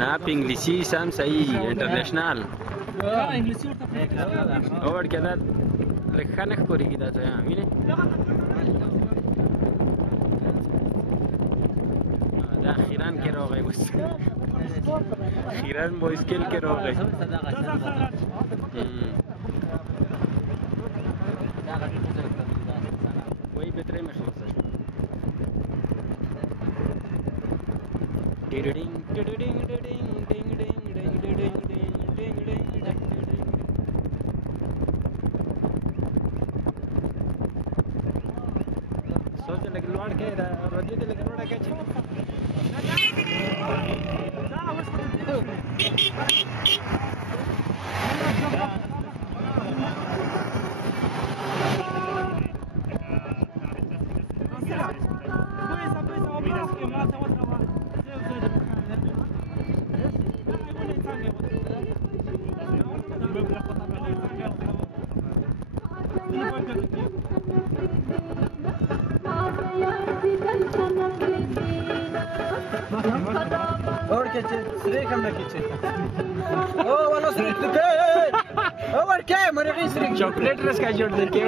نه په انګلیسي سم صحیح انټرنیشنل انګلیسي ورته اور کده لکه نه ښکارېږي دا ته وینې دا خیران کې راغی اوس خیران بایسکل کې راغی وای بترې مې خلاصه ډیډینګ ډیډینګ ډیډینګ ډینګ ډینګ ډینګ ډینګ ډینګ ډینګ सोच लगे लौट के रोजे दे लगे रोड़ा के और क्या श्री कम रखी ओ वाला श्री के और क्या मरे श्री चॉकलेट रस का जोड़ दे के